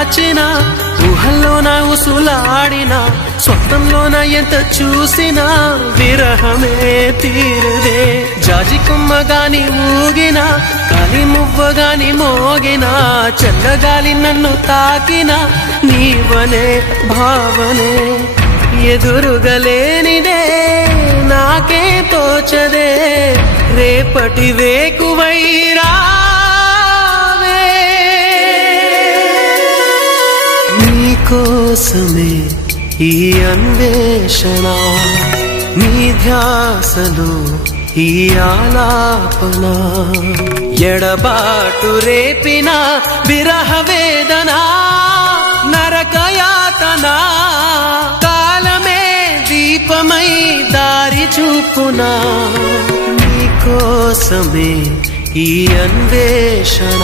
దాచినా ఊహల్లోన ఉసులాడినా స్వప్నంలోన ఎంత చూసినా విరహమే తీరదే జాజి కొమ్మగాని ఊగినా గాలి మువ్వగాని మోగినా చల్లగాలి నన్ను తాకినా నీవనే భావనే ఎదురుగలేనిదే నాకే తోచదే రేపటి వేకువైరా నీకోసమే ఈ అన్వేషణ నీ ధ్యాసలో ఈ ఆలాపన ఎడబాటు రేపిన విరహ వేదన నరకయాతన కాలమే దీపమై దారి చూపునా నీకోసమే ఈ అన్వేషణ